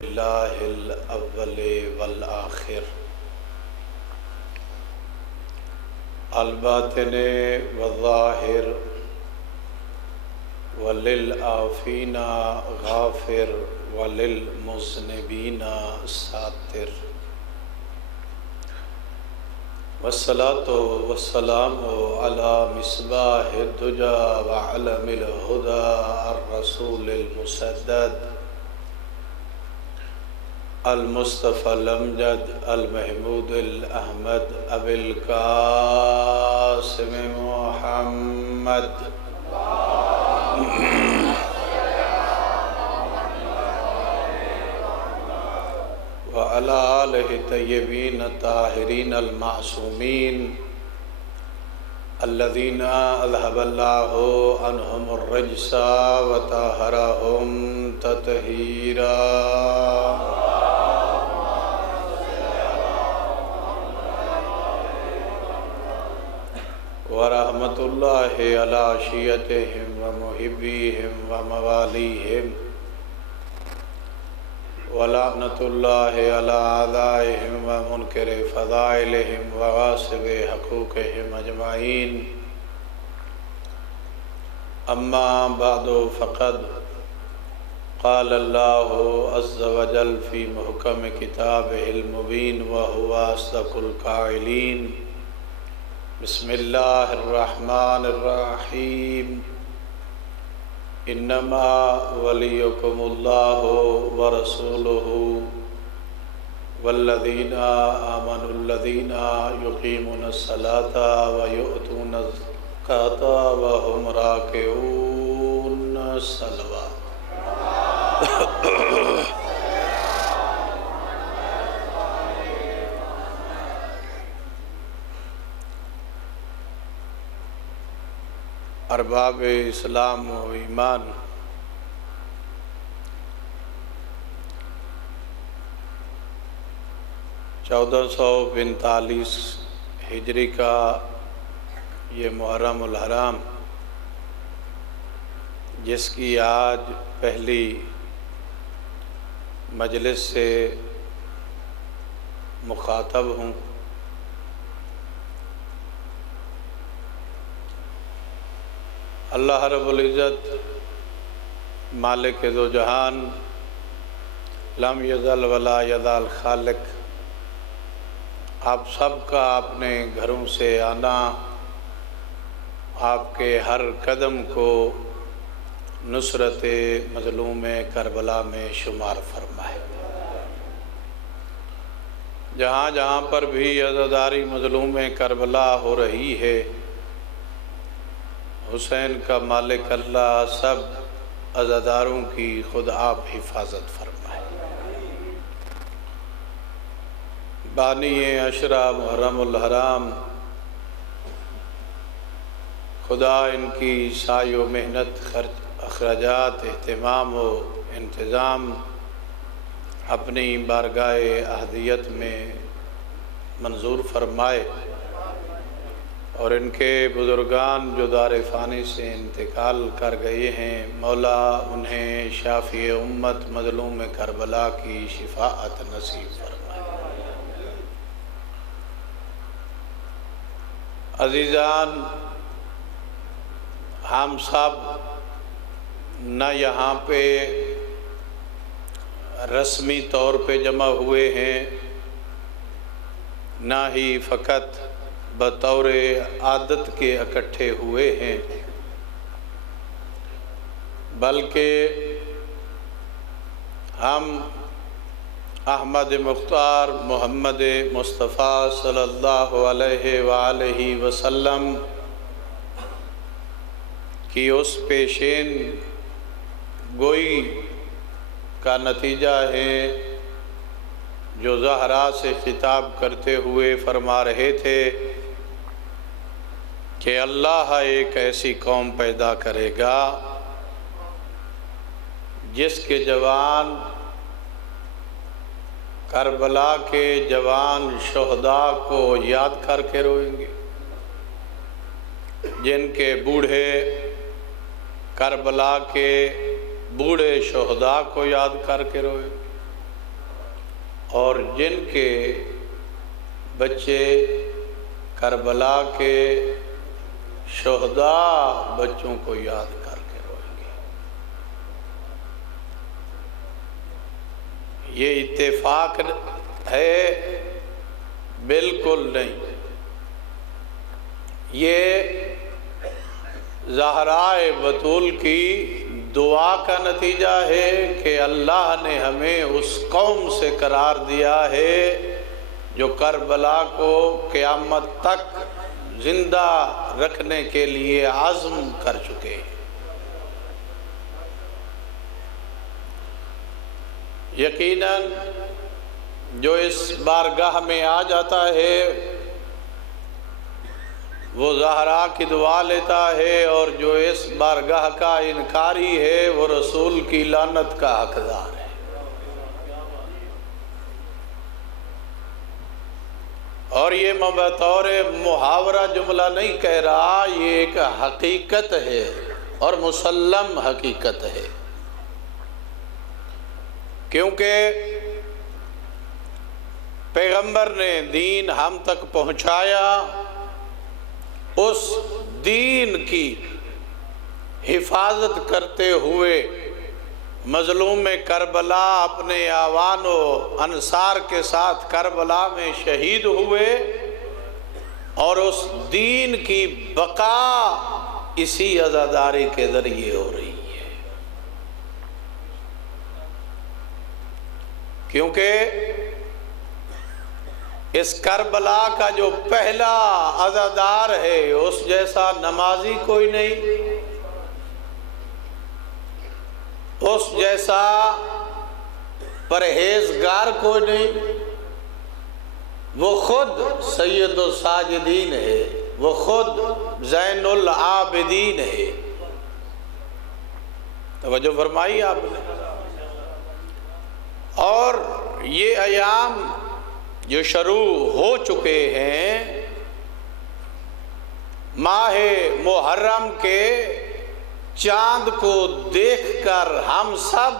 اللہ الاول والآخر الباطن والظاہر وللعافین غافر وللمذنبین ساتر والصلاة والسلام علی مصباح الدجى وعلم الہدى الرسول المسدد المصطفى الامجد المحمود الاحمد ابی القاسم محمد وعلى آلہ طیبین الطاہرین المعصومین الذین اذهب اللہ عنہم الرجس وطہرہم تطہیرا ورحمۃ اللہ علی شیعتہم ومحبیہم وموالیہم ولعنۃ اللہ علی اعدائہم ومنکر فضائلہم وغاصب حقوقہم اجمعین اما بعد فقد قال اللہ عز وجل فی محکم کتابہ المبین وہو اصدق القائلین بسم اللہ الرحمن الرحیم انما ولیکم اللہ ورسولہ والذین آمنوا الذین یقیمون الصلاة ویؤتون الزکاة وهم راکعون صلوات ارباب اسلام و ایمان، 1445 ہجری کا یہ محرم الحرام، جس کی آج پہلی مجلس سے مخاطب ہوں، اللہ رب العزت مالک ذو جہان لم یزل ولا یزال خالق، آپ سب کا آپ نے گھروں سے آنا، آپ کے ہر قدم کو نصرت مظلوم کربلا میں شمار فرمائے۔ جہاں جہاں پر بھی عزاداری مظلوم کربلا ہو رہی ہے، حسین کا مالک اللہ سب عزاداروں کی خود آپ حفاظت فرمائے۔ بانی عشرہ محرم الحرام، خدا ان کی سعی و محنت، خرچ، اخراجات، اہتمام و انتظام اپنی بارگاہ احدیت میں منظور فرمائے، اور ان کے بزرگان جو دار فانی سے انتقال کر گئے ہیں، مولا انہیں شافی امت مظلوم کربلا کی شفاعت نصیب فرمائے۔ عزیزان، ہم سب نہ یہاں پہ رسمی طور پہ جمع ہوئے ہیں، نہ ہی فقط بطور عادت کے اکٹھے ہوئے ہیں، بلکہ ہم احمد مختار محمد مصطفیٰ صلی اللہ علیہ وآلہ وسلم کی اس پیشین گوئی کا نتیجہ ہے جو زہرا سے خطاب کرتے ہوئے فرما رہے تھے کہ اللہ ایک ایسی قوم پیدا کرے گا جس کے جوان کربلا کے جوان شہداء کو یاد کر کے روئیں گے، جن کے بوڑھے کربلا کے بوڑھے شہداء کو یاد کر کے روئے، اور جن کے بچے کربلا کے شہداء بچوں کو یاد کر کے روئیں گے۔ یہ اتفاق ہے؟ بالکل نہیں۔ یہ زہرائے بطول کی دعا کا نتیجہ ہے کہ اللہ نے ہمیں اس قوم سے قرار دیا ہے جو کربلا کو قیامت تک زندہ رکھنے کے لیے عزم کر چکے ہیں۔ یقیناً جو اس بارگاہ میں آ جاتا ہے وہ زہرا کی دعا لیتا ہے، اور جو اس بارگاہ کا انکاری ہے وہ رسول کی لعنت کا حقدار ہے۔ اور یہ میں بطور محاورہ جملہ نہیں کہہ رہا، یہ ایک حقیقت ہے اور مسلم حقیقت ہے، کیونکہ پیغمبر نے دین ہم تک پہنچایا، اس دین کی حفاظت کرتے ہوئے مظلوم کربلا اپنے اعوان و انصار کے ساتھ کربلا میں شہید ہوئے، اور اس دین کی بقا اسی عزاداری کے ذریعے ہو رہی ہے، کیونکہ اس کربلا کا جو پہلا عزادار ہے اس جیسا نمازی کوئی نہیں، اس جیسا پرہیزگار کوئی نہیں، وہ خود سید الساجدین ہے، وہ خود زین العابدین ہے۔ توجہ فرمائی آپ نے۔ اور یہ ایام جو شروع ہو چکے ہیں، ماہ محرم کے چاند کو دیکھ کر ہم سب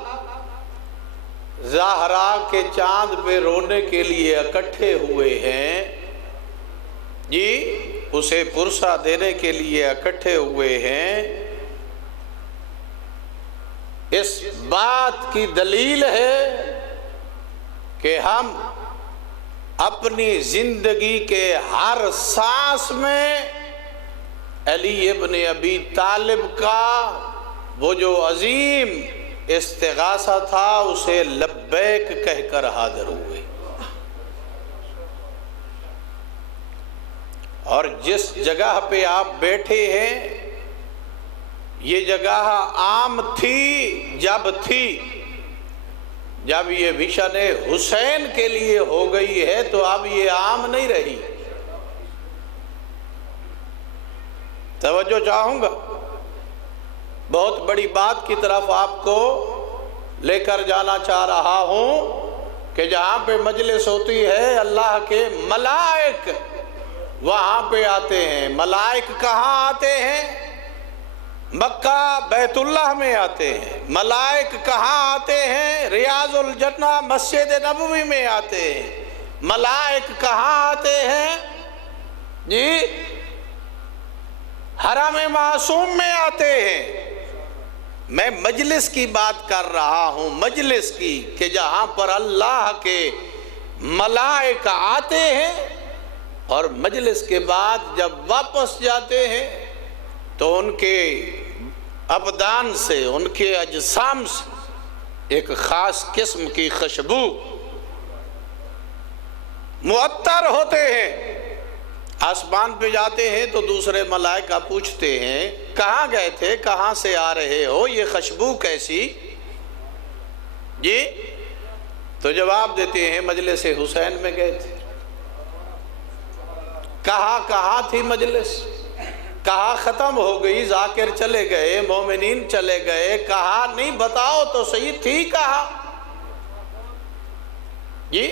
زہرا کے چاند پہ رونے کے لیے اکٹھے ہوئے ہیں، جی اسے پرسہ دینے کے لیے اکٹھے ہوئے ہیں۔ اس بات کی دلیل ہے کہ ہم اپنی زندگی کے ہر سانس میں علی ابن ابی طالب کا وہ جو عظیم استغاثہ تھا اسے لبیک کہہ کر حاضر ہوئے، اور جس جگہ پہ آپ بیٹھے ہیں یہ جگہ عام تھی جب یہ مشن حسین کے لیے ہو گئی ہے تو اب یہ عام نہیں رہی۔ توجہ چاہوں گا، بہت بڑی بات کی طرف آپ کو لے کر جانا چاہ رہا ہوں کہ جہاں پہ مجلس ہوتی ہے اللہ کے ملائک وہاں پہ آتے ہیں۔ ملائک کہاں آتے ہیں؟ مکہ بیت اللہ میں آتے ہیں۔ ملائک کہاں آتے ہیں؟ ریاض الجنہ مسجد نبوی میں آتے ہیں۔ ملائک کہاں آتے ہیں؟ جی حرم معصوم میں آتے ہیں۔ میں مجلس کی بات کر رہا ہوں، مجلس کی، کہ جہاں پر اللہ کے ملائک آتے ہیں، اور مجلس کے بعد جب واپس جاتے ہیں تو ان کے ابدان سے، ان کے اجسام سے ایک خاص قسم کی خوشبو معطر ہوتے ہیں۔ آسمان پہ جاتے ہیں تو دوسرے ملائکہ پوچھتے ہیں کہاں گئے تھے، کہاں سے آ رہے ہو، یہ خوشبو کیسی؟ جی تو جواب دیتے ہیں مجلس حسین میں گئے تھے۔ کہاں تھی مجلس؟ کہاں ختم ہو گئی؟ ذاکر چلے گئے، مومنین چلے گئے، کہاں نہیں بتاؤ تو صحیح تھی کہاں؟ جی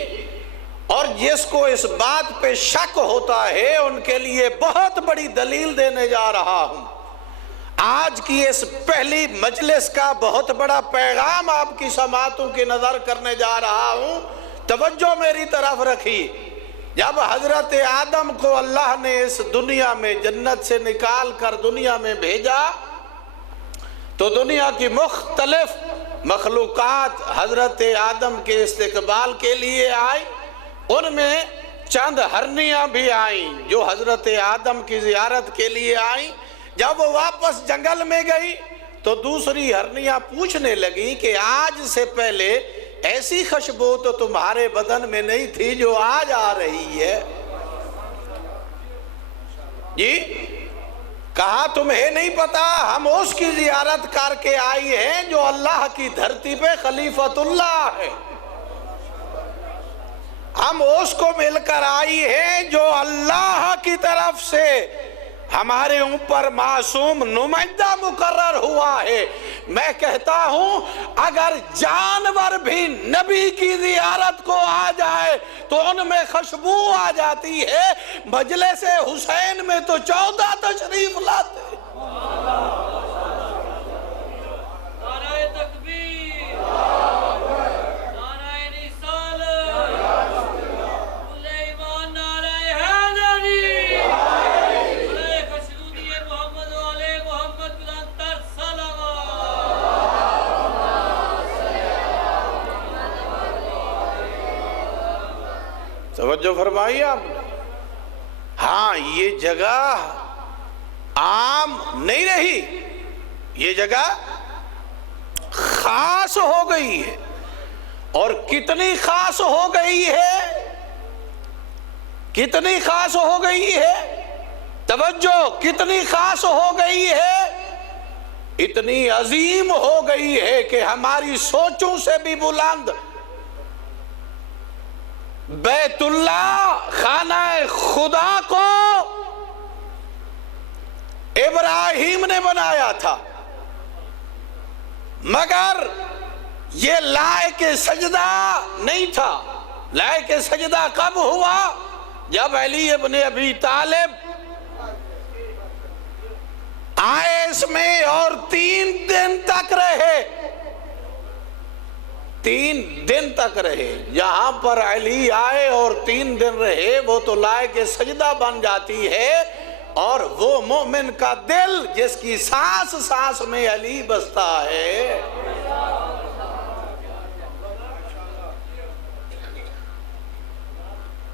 اور جس کو اس بات پہ شک ہوتا ہے ان کے لیے بہت بڑی دلیل دینے جا رہا ہوں۔ آج کی اس پہلی مجلس کا بہت بڑا پیغام آپ کی سماعتوں کی نظر کرنے جا رہا ہوں۔ توجہ میری طرف رکھی، جب حضرت آدم کو اللہ نے اس دنیا میں جنت سے نکال کر دنیا میں بھیجا تو دنیا کی مختلف مخلوقات حضرت آدم کے استقبال کے لیے آئی، ان میں چند ہرنیاں بھی آئیں جو حضرت آدم کی زیارت کے لیے آئیں۔ جب وہ واپس جنگل میں گئی تو دوسری ہرنیاں پوچھنے لگی کہ آج سے پہلے ایسی خوشبو تو تمہارے بدن میں نہیں تھی جو آج آ رہی ہے۔ جی کہا تمہیں نہیں پتا، ہم اس کی زیارت کر کے آئی ہیں جو اللہ کی دھرتی پہ خلیفۃ اللہ ہے، ہم اس کو مل کر آئی ہیں جو اللہ کی طرف سے ہمارے اوپر معصوم نمائندہ مقرر ہوا ہے۔ میں کہتا ہوں اگر جانور بھی نبی کی زیارت کو آ جائے تو ان میں خوشبو آ جاتی ہے، مجلس حسین میں تو 14 تشریف لاتے۔ نعرہ تکبیر، نعرہ رسالت، کل ایمان، نعرہ حیدری، نعرہ خشنودی محمد و علیہ محمد بلندتر صلوات۔ توجہ فرمائیے آپ نے؟ ہاں یہ جگہ عام نہیں رہی، یہ جگہ خاص ہو گئی ہے، اور کتنی خاص ہو گئی ہے، کتنی خاص ہو گئی ہے، توجہ کتنی خاص ہو گئی ہے، اتنی عظیم ہو گئی ہے کہ ہماری سوچوں سے بھی بلند بیت اللہ خانہ خدا کو ابراہیم نے بنایا تھا، مگر یہ لائق سجدہ نہیں تھا۔ لائق سجدہ کب ہوا؟ جب علی ابن ابی طالب آئے اس میں اور 3 دن تک رہے، 3 دن تک رہے۔ یہاں پر علی آئے اور 3 دن رہے، وہ تو لائق سجدہ بن جاتی ہے، اور وہ مومن کا دل جس کی سانس سانس میں علی بستا ہے۔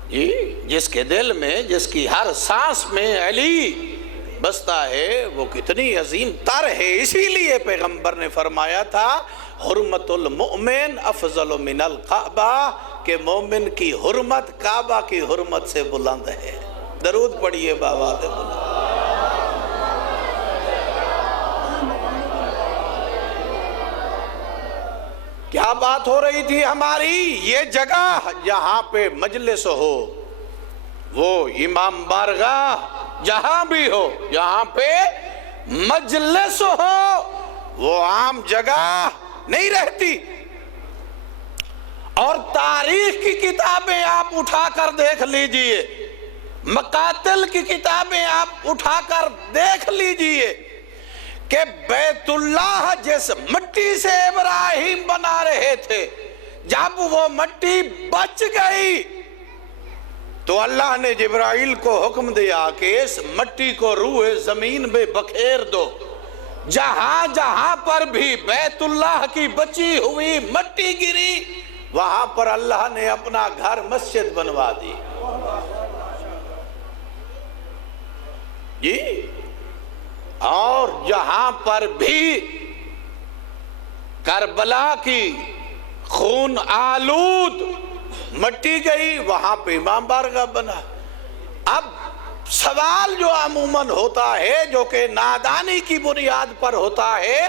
جی جس کے دل میں، جس کی ہر سانس میں علی بستا ہے، وہ کتنی عظیم تر ہے۔ اسی لیے پیغمبر نے فرمایا تھا حرمت المؤمن افضل من الکعبہ، کہ مومن کی حرمت کعبہ کی حرمت سے بلند ہے۔ درود پڑھیے بابا دے بلند۔ کیا بات ہو رہی تھی ہماری؟ یہ جگہ جہاں پہ مجلس ہو، وہ امام بارگاہ جہاں بھی ہو، جہاں پہ مجلس ہو، وہ عام جگہ نہیں رہتی۔ اور تاریخ کی کتابیں آپ اٹھا کر دیکھ لیجئے، مقاتل کی کتابیں آپ اٹھا کر دیکھ لیجئے کہ بیت اللہ جس مٹی سے ابراہیم بنا رہے تھے، جب وہ مٹی بچ گئی تو اللہ نے جبرائیل کو حکم دیا کہ اس مٹی کو روح زمین میں بکھیر دو۔ جہاں جہاں پر بھی بیت اللہ کی بچی ہوئی مٹی گری، وہاں پر اللہ نے اپنا گھر مسجد بنوا دی۔ جی اور جہاں پر بھی کربلا کی خون آلود مٹی گئی، وہاں پہ امام بارگاہ بنا۔ اب سوال جو عموماً ہوتا ہے، جو کہ نادانی کی بنیاد پر ہوتا ہے،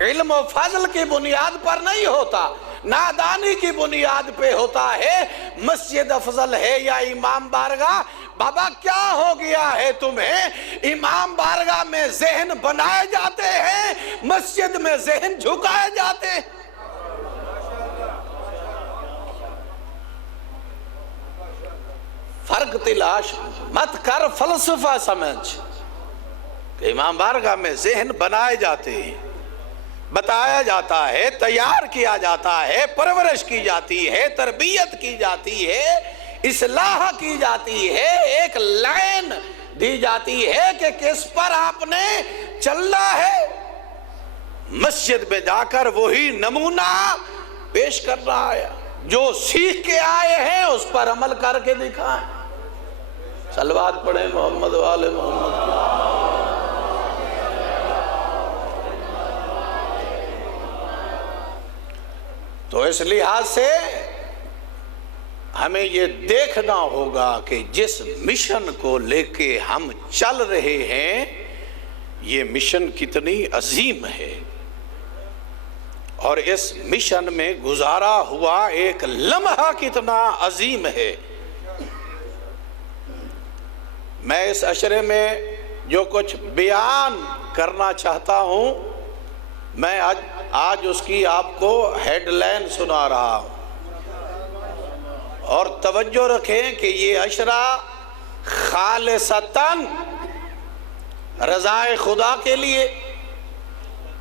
علم و فضل کی بنیاد پر نہیں ہوتا، نادانی کی بنیاد پہ ہوتا ہے، مسجد افضل ہے یا امام بارگاہ؟ بابا کیا ہو گیا ہے تمہیں؟ امام بارگاہ میں ذہن بنائے جاتے ہیں، مسجد میں ذہن جھکائے جاتے ہیں۔ فرق تلاش مت کر، فلسفہ سمجھ کہ امام بارگاہ میں ذہن بنائے جاتے ہیں، بتایا جاتا ہے، تیار کیا جاتا ہے، پرورش کی جاتی ہے، تربیت کی جاتی ہے، اصلاح کی جاتی ہے، ایک لائن دی جاتی ہے کہ کس پر آپ نے چلنا ہے، مسجد میں جا کر وہی نمونہ پیش کرنا ہے، جو سیکھ کے آئے ہیں اس پر عمل کر کے دکھائیں۔ صلوات پڑھیں محمد والے محمد کی۔ تو اس لحاظ سے ہمیں یہ دیکھنا ہوگا کہ جس مشن کو لے کے ہم چل رہے ہیں یہ مشن کتنی عظیم ہے، اور اس مشن میں گزارا ہوا ایک لمحہ کتنا عظیم ہے۔ میں اس عشرے میں جو کچھ بیان کرنا چاہتا ہوں، میں آج اس کی آپ کو ہیڈ لائن سنا رہا ہوں، اور توجہ رکھیں کہ یہ عشرہ خالصتاً رضائے خدا کے لیے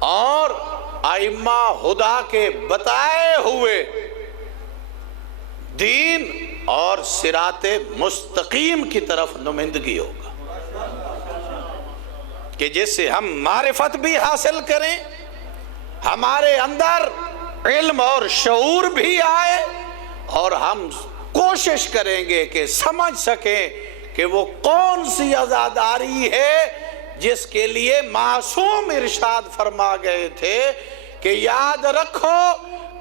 اور ائمہ خدا کے بتائے ہوئے دین اور صراط مستقیم کی طرف نمائندگی ہوگا، کہ جس سے ہم معرفت بھی حاصل کریں، ہمارے اندر علم اور شعور بھی آئے، اور ہم کوشش کریں گے کہ سمجھ سکیں کہ وہ کون سی عزاداری ہے جس کے لیے معصوم ارشاد فرما گئے تھے کہ یاد رکھو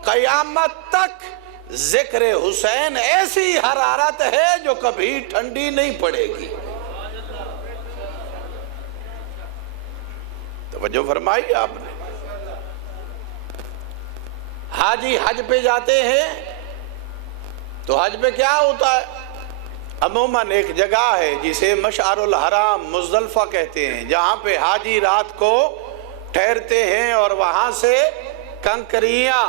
قیامت تک ذکر حسین ایسی حرارت ہے جو کبھی ٹھنڈی نہیں پڑے گی۔ توجہ فرمائی آپ نے۔ حاجی حج پہ جاتے ہیں تو حج پہ کیا ہوتا ہے؟ عموماً ایک جگہ ہے جسے مشعر الحرام مزدلفہ کہتے ہیں، جہاں پہ حاجی رات کو ٹھہرتے ہیں اور وہاں سے کنکریاں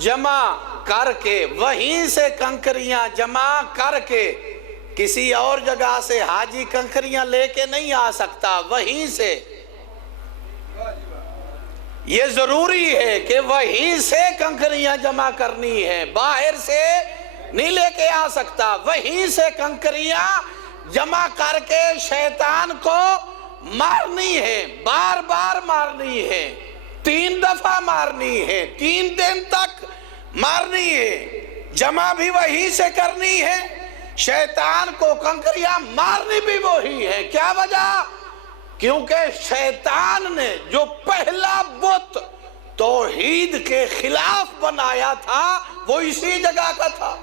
جمع کر کے، وہیں سے کنکریاں جمع کر کے، کسی اور جگہ سے حاجی کنکریاں لے کے نہیں آ سکتا، وہیں سے یہ ضروری ہے کہ وہیں سے کنکریاں جمع کرنی ہے، باہر سے نہیں لے کے آ سکتا، وہیں سے کنکریاں جمع کر کے شیطان کو مارنی ہے، بار بار مارنی ہے، 3 دفعہ مارنی ہے، 3 دن تک مارنی ہے، جمع بھی وہیں سے کرنی ہے، شیطان کو کنکریاں مارنی بھی وہی ہے۔ کیا وجہ؟ کیونکہ شیطان نے جو پہلا بت توحید کے خلاف بنایا تھا وہ اسی جگہ کا تھا۔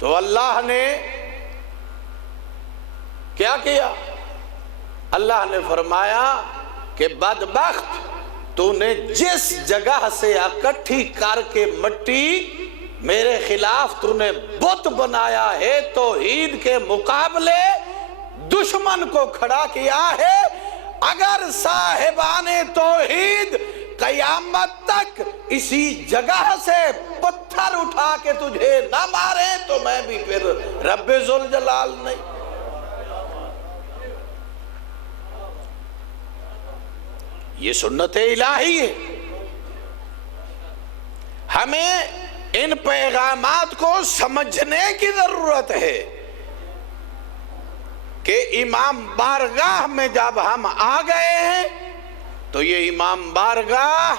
تو اللہ نے کیا کیا؟ اللہ نے فرمایا کہ بدبخت، تو نے جس جگہ سے اکٹھی کر کے مٹی میرے خلاف تو نے بت بنایا ہے، توحید کے مقابلے دشمن کو کھڑا کیا ہے، اگر صاحبان توحید قیامت تک اسی جگہ سے پتھر اٹھا کے تجھے نہ مارے تو میں بھی پھر رب ذوالجلال نہیں۔ یہ سنت الہی ہے۔ ہمیں ان پیغامات کو سمجھنے کی ضرورت ہے کہ امام بارگاہ میں جب ہم آ گئے ہیں تو یہ امام بارگاہ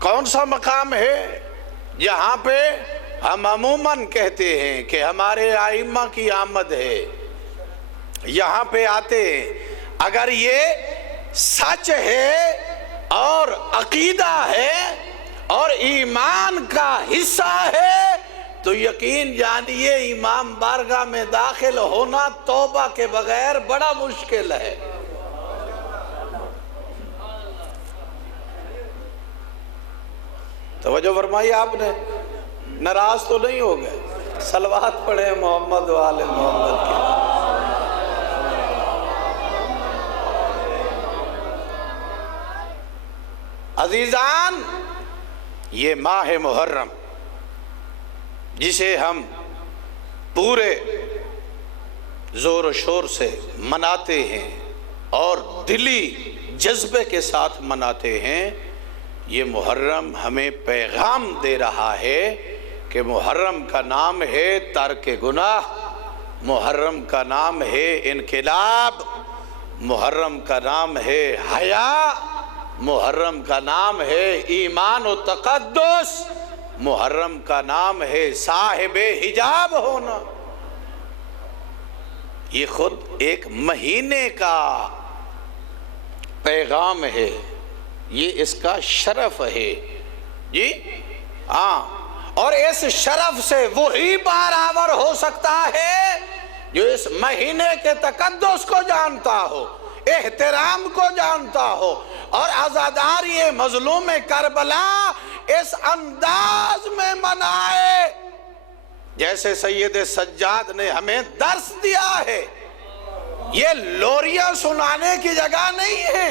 کون سا مقام ہے جہاں پہ ہم عموماً کہتے ہیں کہ ہمارے ائمہ کی آمد ہے، یہاں پہ آتے ہیں۔ اگر یہ سچ ہے اور عقیدہ ہے اور ایمان کا حصہ ہے تو یقین جانیے امام بارگاہ میں داخل ہونا توبہ کے بغیر بڑا مشکل ہے۔ توجہ فرمائی آپ نے، ناراض تو نہیں ہو گئے؟ صلوات پڑھیں محمد والے محمد کی۔ عزیزان، یہ ماہ محرم جسے ہم پورے زور و شور سے مناتے ہیں اور دلی جذبے کے ساتھ مناتے ہیں، یہ محرم ہمیں پیغام دے رہا ہے کہ محرم کا نام ہے ترک گناہ، محرم کا نام ہے انقلاب، محرم کا نام ہے حیا، محرم کا نام ہے ایمان و تقدس، محرم کا نام ہے صاحب حجاب ہونا۔ یہ خود ایک مہینے کا پیغام ہے، یہ اس کا شرف ہے جی ہاں، اور اس شرف سے وہی برابر ہو سکتا ہے جو اس مہینے کے تقدس کو جانتا ہو، احترام کو جانتا ہو، اور عزاداری مظلوم کربلا اس انداز میں منائے جیسے سید سجاد نے ہمیں درس دیا ہے۔ یہ لوریاں سنانے کی جگہ نہیں ہے،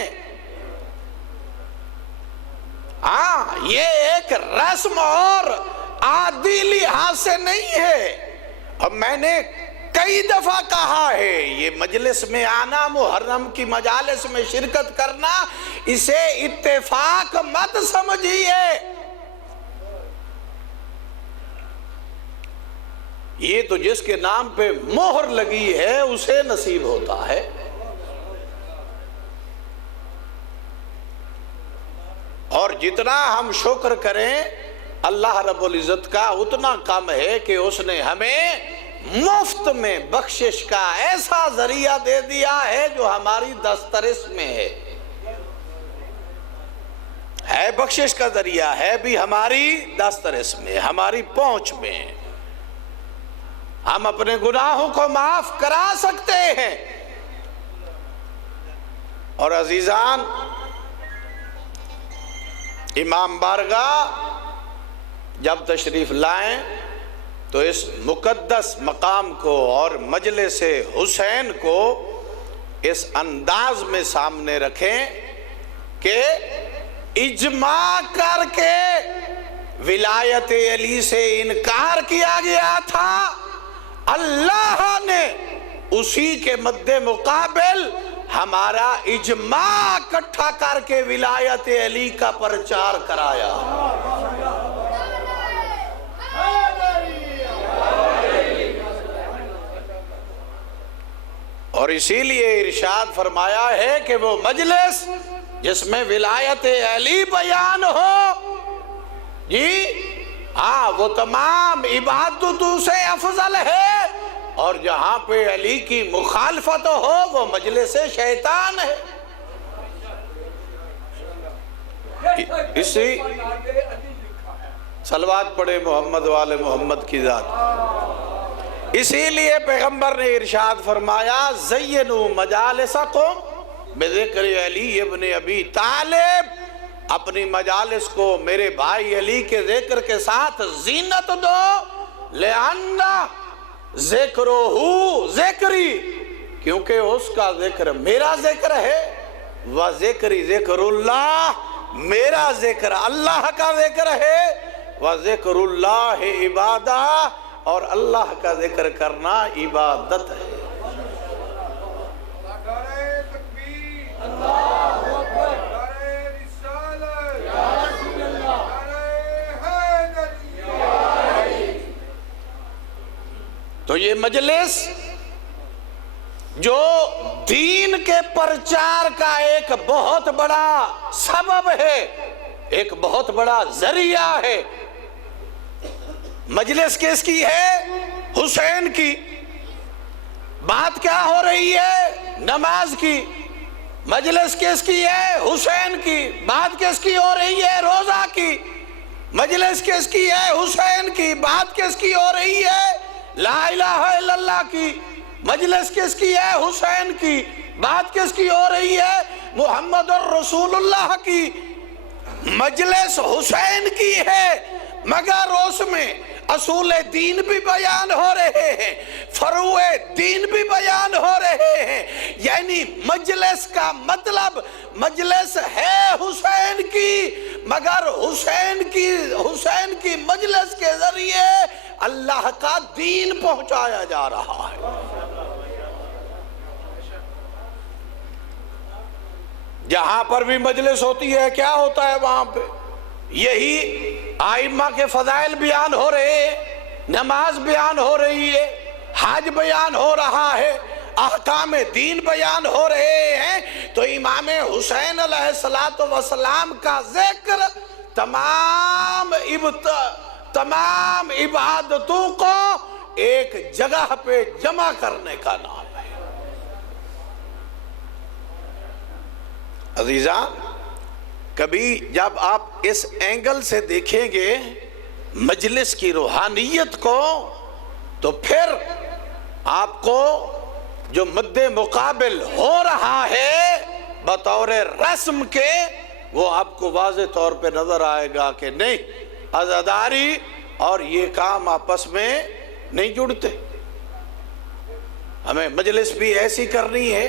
ہاں یہ ایک رسم اور عادی لحاظ سے نہیں ہے۔ اور میں نے کئی دفعہ کہا ہے، یہ مجلس میں آنا، محرم کی مجالس میں شرکت کرنا، اسے اتفاق مت سمجھیے، یہ تو جس کے نام پہ مہر لگی ہے اسے نصیب ہوتا ہے۔ اور جتنا ہم شکر کریں اللہ رب العزت کا اتنا کم ہے کہ اس نے ہمیں مفت میں بخشش کا ایسا ذریعہ دے دیا ہے جو ہماری دسترس میں ہے بخشش کا ذریعہ ہے بھی ہماری دسترس میں، ہماری پہنچ میں، ہم اپنے گناہوں کو معاف کرا سکتے ہیں۔ اور عزیزان، امام بارگاہ جب تشریف لائیں تو اس مقدس مقام کو اور مجلس حسین کو اس انداز میں سامنے رکھیں کہ اجماع کر کے ولایت علی سے انکار کیا گیا تھا، اللہ نے اسی کے مد مقابل ہمارا اجماع اکٹھا کر کے ولایت علی کا پرچار کرایا۔ اور اسی لیے ارشاد فرمایا ہے کہ وہ مجلس جس میں ولایت علی بیان ہو جی ہاں وہ تمام عبادتوں سے افضل ہے، اور جہاں پہ علی کی مخالفت ہو وہ مجلس شیطان ہے۔ اسی صلوات پڑھے محمد والے محمد کی ذات۔ اسی لیے پیغمبر نے ارشاد فرمایا زینوا مجالسکم بذکر علی ابن ابی طالب، اپنی مجالس کو میرے بھائی علی کے ذکر کے ساتھ زینت دو، لأن ذکرہو ذکری، کیونکہ اس کا ذکر میرا ذکر ہے، وذکری ذکر اللہ، میرا ذکر اللہ کا ذکر ہے، وذکر اللہ عبادہ، اور اللہ کا ذکر کرنا عبادت ہے۔ تو یہ مجلس جو دین کے پرچار کا ایک بہت بڑا سبب ہے، ایک بہت بڑا ذریعہ ہے۔ مجلس کس کی ہے؟ حسین کی۔ بات کیا ہو رہی ہے؟ نماز کی۔ مجلس کس کی ہے؟ حسین کی۔ بات کس کی ہو رہی ہے؟ روزہ کی۔ مجلس کس کی ہے؟ حسین کی۔ بات کس کی ہو رہی ہے؟ لا الہ الا اللہ کی۔ مجلس کس کی ہے؟ حسین کی۔ بات کس کی ہو رہی ہے؟ محمد الرسول اللہ کی۔ مجلس حسین کی ہے، مگر اس میں اصول دین بھی بیان ہو رہے ہیں، فروع دین بھی بیان ہو رہے ہیں، یعنی مجلس کا مطلب مجلس ہے حسین کی، مگر حسین کی مجلس کے ذریعے اللہ کا دین پہنچایا جا رہا ہے۔ جہاں پر بھی مجلس ہوتی ہے کیا ہوتا ہے وہاں پہ؟ یہی ائمہ کے فضائل بیان ہو رہے ہیں، نماز بیان ہو رہی ہے، حج بیان ہو رہا ہے، احکام دین بیان ہو رہے ہیں، تو امام حسین علیہ السلام کا ذکر تمام عبادتوں کو ایک جگہ پہ جمع کرنے کا نام ہے۔ عزیزان، کبھی جب آپ اس اینگل سے دیکھیں گے مجلس کی روحانیت کو، تو پھر آپ کو جو مد مقابل ہو رہا ہے بطور رسم کے، وہ آپ کو واضح طور پہ نظر آئے گا کہ نہیں، عزاداری اور یہ کام آپس میں نہیں جڑتے۔ ہمیں مجلس بھی ایسی کرنی ہے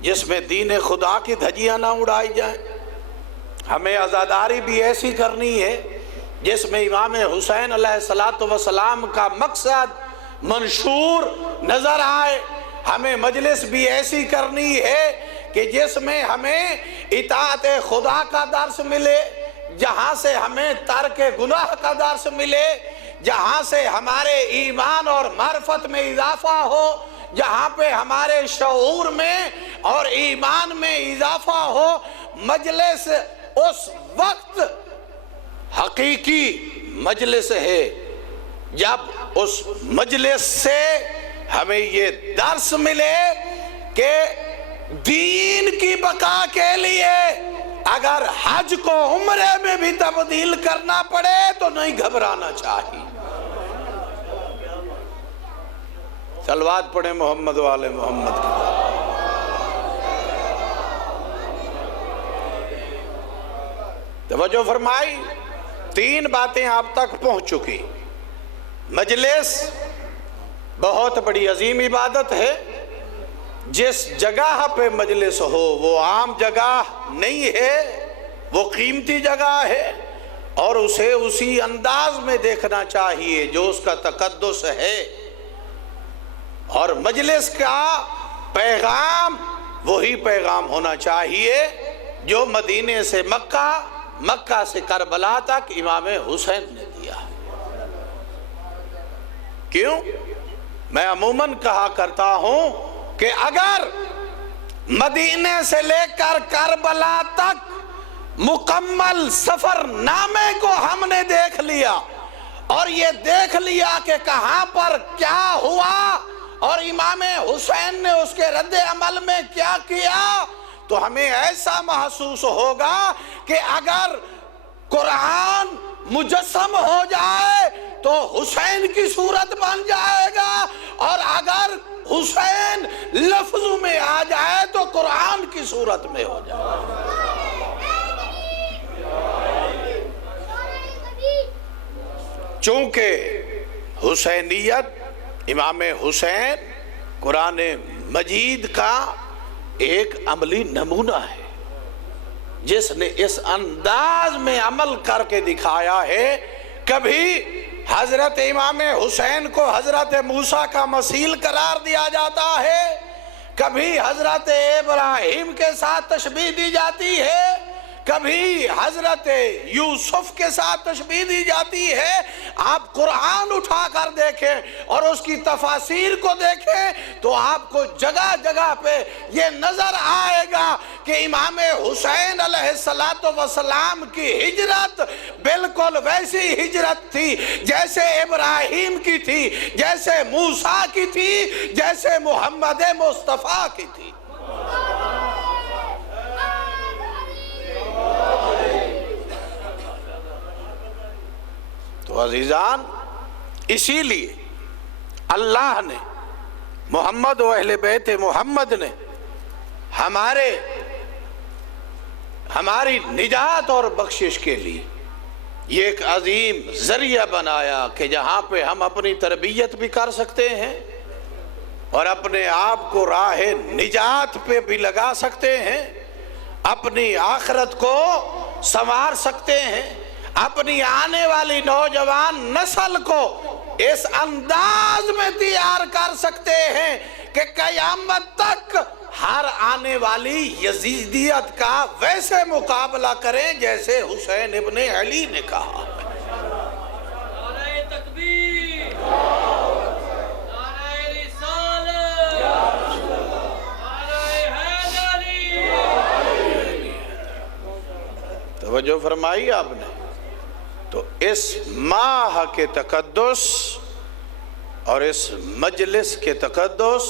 جس میں دین خدا کی دھجیاں نہ اڑائی جائیں، ہمیں عزاداری بھی ایسی کرنی ہے جس میں امام حسین علیہ السلام کا مقصد منشور نظر آئے، ہمیں مجلس بھی ایسی کرنی ہے کہ جس میں ہمیں اطاعت خدا کا درس ملے، جہاں سے ہمیں ترک گناہ کا درس ملے، جہاں سے ہمارے ایمان اور معرفت میں اضافہ ہو، جہاں پہ ہمارے شعور میں اور ایمان میں اضافہ ہو۔ مجلس اس وقت حقیقی مجلس ہے جب اس مجلس سے ہمیں یہ درس ملے کہ دین کی بقا کے لیے اگر حج کو عمرے میں بھی تبدیل کرنا پڑے تو نہیں گھبرانا چاہیے۔ صلوات پڑھیں محمد والے محمد کی۔ توجہ فرمائی، تین باتیں آپ تک پہنچ چکی۔ مجلس بہت بڑی عظیم عبادت ہے، جس جگہ پہ مجلس ہو وہ عام جگہ نہیں ہے، وہ قیمتی جگہ ہے، اور اسے اسی انداز میں دیکھنا چاہیے جو اس کا تقدس ہے، اور مجلس کا پیغام وہی پیغام ہونا چاہیے جو مدینے سے مکہ، مکہ سے کربلا تک امام حسین نے دیا۔ کیوں؟ میں عموماً کہا کرتا ہوں کہ اگر مدینے سے لے کر کربلا تک مکمل سفر نامے کو ہم نے دیکھ لیا، اور یہ دیکھ لیا کہ کہاں پر کیا ہوا اور امام حسین نے اس کے رد عمل میں کیا کیا، تو ہمیں ایسا محسوس ہوگا کہ اگر قرآن مجسم ہو جائے تو حسین کی صورت بن جائے گا، اور اگر حسین لفظوں میں آ جائے تو قرآن کی صورت میں ہو جائے گا۔ چونکہ حسینیت، امام حسین قرآن مجید کا ایک عملی نمونہ ہے، جس نے اس انداز میں عمل کر کے دکھایا ہے۔ کبھی حضرت امام حسین کو حضرت موسیٰ کا مثیل قرار دیا جاتا ہے، کبھی حضرت ابراہیم کے ساتھ تشبیہ دی جاتی ہے، کبھی حضرت یوسف کے ساتھ تشبیہ دی جاتی ہے۔ آپ قرآن اٹھا کر دیکھیں اور اس کی تفاسیر کو دیکھیں تو آپ کو جگہ جگہ پہ یہ نظر آئے گا کہ امام حسین علیہ السلام کی ہجرت بالکل ویسی ہجرت تھی جیسے ابراہیم کی تھی، جیسے موسیٰ کی تھی، جیسے محمد مصطفیٰ کی تھی۔ تو عزیزان، اسی لیے اللہ نے، محمد و اہل بیت محمد نے ہماری نجات اور بخشش کے لیے یہ ایک عظیم ذریعہ بنایا کہ جہاں پہ ہم اپنی تربیت بھی کر سکتے ہیں اور اپنے آپ کو راہ نجات پہ بھی لگا سکتے ہیں، اپنی آخرت کو سنوار سکتے ہیں، اپنی آنے والی نوجوان نسل کو اس انداز میں تیار کر سکتے ہیں کہ قیامت تک ہر آنے والی یزیدیت کا ویسے مقابلہ کریں جیسے حسین ابن علی نے کہا۔ نعرہ تکبیر، نعرہ رسالت، نعرہ حیدری۔ توجہ فرمائی آپ نے؟ تو اس ماہ کے تقدس اور اس مجلس کے تقدس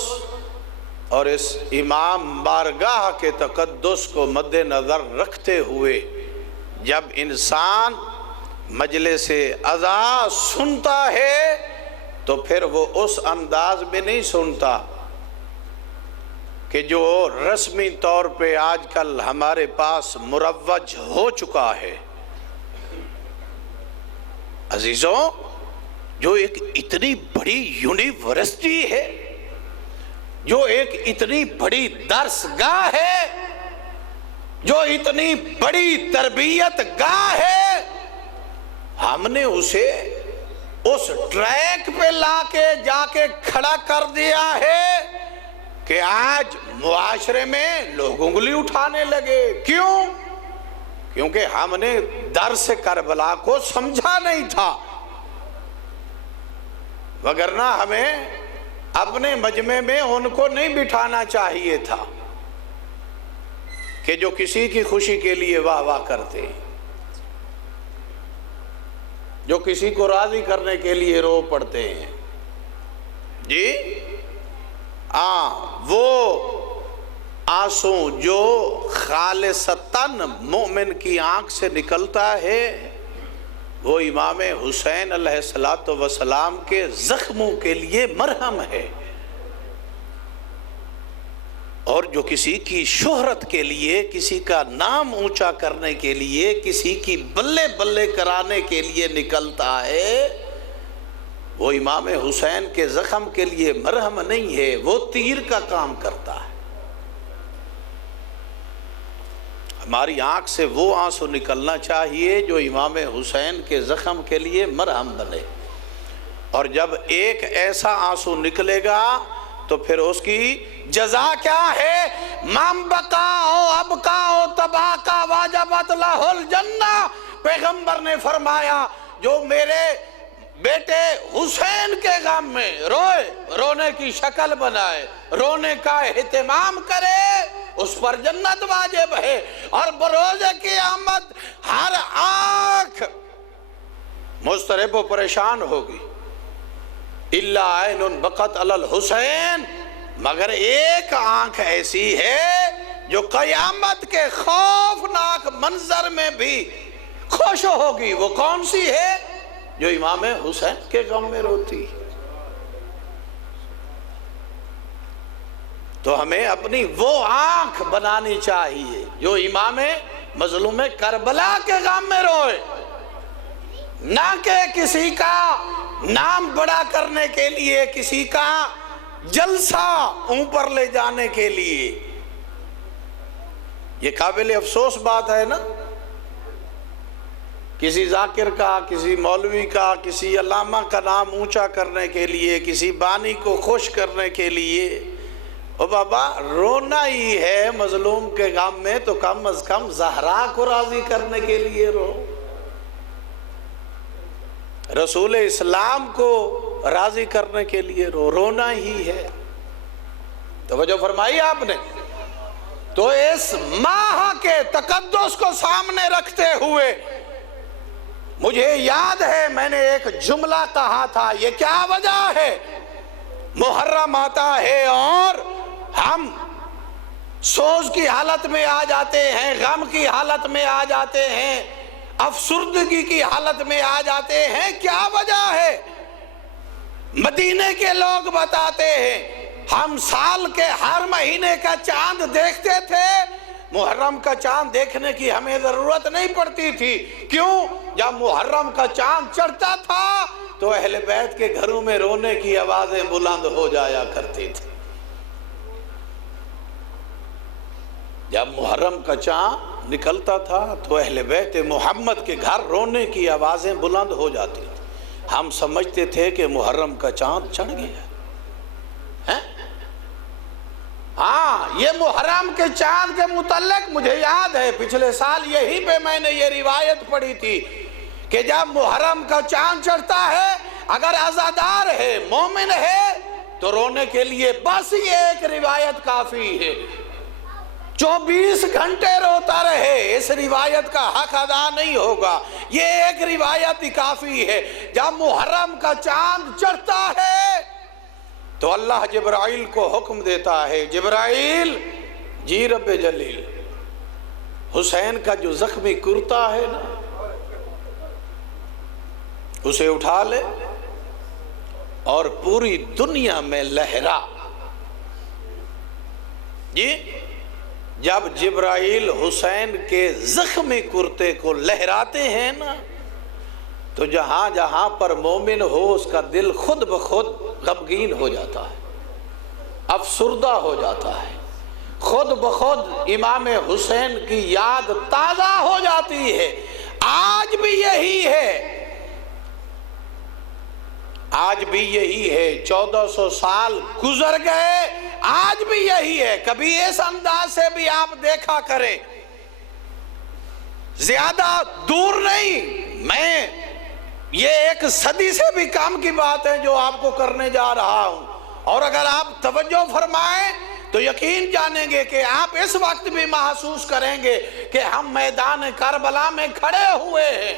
اور اس امام بارگاہ کے تقدس کو مد نظر رکھتے ہوئے جب انسان مجلس عزا سنتا ہے تو پھر وہ اس انداز میں نہیں سنتا کہ جو رسمی طور پہ آج کل ہمارے پاس مروج ہو چکا ہے۔ عزیزوں، جو ایک اتنی بڑی یونیورسٹی ہے، جو ایک اتنی بڑی درسگاہ ہے، جو اتنی بڑی تربیت گاہ ہے، ہم نے اسے اس ٹریک پہ لا کے جا کے کھڑا کر دیا ہے کہ آج معاشرے میں لوگ انگلی اٹھانے لگے۔ کیوں؟ کیونکہ ہم نے درس کربلا کو سمجھا نہیں تھا، وگرنہ ہمیں اپنے مجمع میں ان کو نہیں بٹھانا چاہیے تھا کہ جو کسی کی خوشی کے لیے واہ واہ کرتے ہیں، جو کسی کو راضی کرنے کے لیے رو پڑتے ہیں۔ جی وہ آنسو جو خالصتاً مومن کی آنکھ سے نکلتا ہے وہ امام حسین علیہ السلام کے زخموں کے لیے مرہم ہے، اور جو کسی کی شہرت کے لیے، کسی کا نام اونچا کرنے کے لیے، کسی کی بلے بلے کرانے کے لیے نکلتا ہے، وہ امام حسین کے زخم کے لیے مرہم نہیں ہے، وہ تیر کا کام کرتا ہے۔ ہماری آنکھ سے وہ آنسو نکلنا چاہیے جو امام حسین کے زخم کے لیے مرہم بنے، اور جب ایک ایسا آنسو نکلے گا تو پھر اس کی جزا کیا ہے؟ مَن بَقَاءُ أَبْقَاءُ تَبَاقَا وَاجَبَتْ لَهُ الْجَنَّةُ۔ پیغمبر نے فرمایا جو میرے بیٹے حسین کے غم میں روئے، رونے کی شکل بنائے، رونے کا اہتمام کرے، اس پر جنت واجب ہے، اور بروز قیامت ہر آنکھ مضطرب و پریشان ہوگی۔ اِلَّا عَيْنٌ بَقَتْ عَلَى الْحُسَيْنِ، مگر ایک آنکھ ایسی ہے جو قیامت کے خوفناک منظر میں بھی خوش ہوگی۔ وہ کون سی ہے؟ جو امام حسین کے غم میں روتی۔ تو ہمیں اپنی وہ آنکھ بنانی چاہیے جو امام مظلوم کربلا کے غم میں روئے، نہ کہ کسی کا نام بڑا کرنے کے لیے، کسی کا جلسہ اوپر لے جانے کے لیے۔ یہ قابل افسوس بات ہے نا، کسی ذاکر کا، کسی مولوی کا، کسی علامہ کا نام اونچا کرنے کے لیے، کسی بانی کو خوش کرنے کے لیے۔ او بابا، رونا ہی ہے مظلوم کے غم میں تو کم از کم زہرا کو راضی کرنے کے لیے رو، رسول اسلام کو راضی کرنے کے لیے رو، رونا ہی ہے۔ توجہ فرمائی آپ نے؟ تو اس ماہ کے تقدس کو سامنے رکھتے ہوئے مجھے یاد ہے میں نے ایک جملہ کہا تھا، یہ کیا وجہ ہے؟ محرم آتا ہے اور ہم سوز کی حالت میں آ جاتے ہیں، غم کی حالت میں آ جاتے ہیں، افسردگی کی حالت میں آ جاتے ہیں۔ کیا وجہ ہے؟ مدینے کے لوگ بتاتے ہیں ہم سال کے ہر مہینے کا چاند دیکھتے تھے، محرم کا چاند دیکھنے کی ہمیں ضرورت نہیں پڑتی تھی۔ کیوں؟ جب محرم کا چاند چڑھتا تھا تو اہل بیت کے گھروں میں رونے کی آوازیں بلند ہو جایا کرتی تھی۔ جب محرم کا چاند نکلتا تھا تو اہل بیت محمد کے گھر رونے کی آوازیں بلند ہو جاتی تھی۔ ہم سمجھتے تھے کہ محرم کا چاند چڑھ گیا۔ ہاں، یہ محرم کے چاند کے متعلق مجھے یاد ہے پچھلے سال یہی پہ میں نے یہ روایت پڑھی تھی کہ جب محرم کا چاند چڑھتا ہے اگر عزادار ہے مومن ہے تو رونے کے لیے بس یہ ایک روایت کافی ہے. 24 گھنٹے روتا رہے اس روایت کا حق ادا نہیں ہوگا. یہ ایک روایت ہی کافی ہے. جب محرم کا چاند چڑھتا ہے تو اللہ جبرائیل کو حکم دیتا ہے جبرائیل جی رب جلیل حسین کا جو زخمی کرتا ہے نا اسے اٹھا لے اور پوری دنیا میں لہرا. جی جب جبرائیل حسین کے زخمی کرتے کو لہراتے ہیں نا تو جہاں جہاں پر مومن ہو اس کا دل خود بخود غمگین ہو جاتا ہے, افسردہ ہو جاتا ہے, خود بخود امام حسین کی یاد تازہ ہو جاتی ہے. آج بھی یہی ہے, آج بھی یہی ہے. 1400 سال گزر گئے آج بھی یہی ہے. کبھی اس انداز سے بھی آپ دیکھا کریں, زیادہ دور نہیں, میں یہ ایک صدی سے بھی کم کی بات ہے جو آپ کو کرنے جا رہا ہوں, اور اگر آپ توجہ فرمائیں تو یقین جانیں گے کہ آپ اس وقت بھی محسوس کریں گے کہ ہم میدان کربلا میں کھڑے ہوئے ہیں.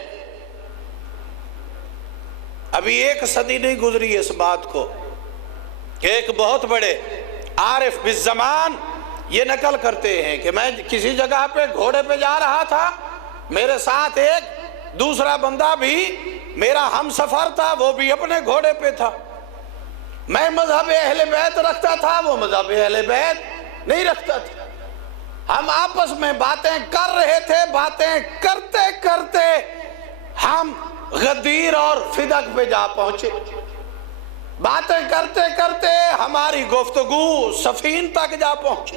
ابھی ایک صدی نہیں گزری اس بات کو کہ ایک بہت بڑے عارف بالزمان یہ نقل کرتے ہیں کہ میں کسی جگہ پہ گھوڑے پہ جا رہا تھا, میرے ساتھ ایک دوسرا بندہ بھی میرا ہم سفر تھا, وہ بھی اپنے گھوڑے پہ تھا. میں مذہب اہل بیت رکھتا تھا, وہ مذہب اہل بیت نہیں رکھتا تھا. ہم آپس میں باتیں کر رہے تھے, باتیں کرتے کرتے ہم غدیر اور فدق پہ جا پہنچے. باتیں کرتے کرتے ہماری گفتگو سفین تک جا پہنچی.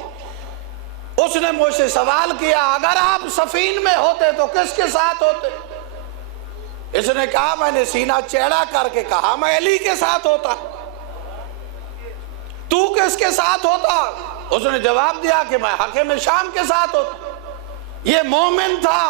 اس نے مجھ سے سوال کیا اگر آپ سفین میں ہوتے تو کس کے ساتھ ہوتے؟ اس نے کہا, میں نے سینہ چیڑا کر کے کہا میں علی کے ساتھ ہوتا. تو کس کے ساتھ ہوتا؟ اس نے جواب دیا کہ میں حاکم شام کے ساتھ ہوتا. یہ مومن تھا.